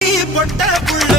பொட்ட புள்ள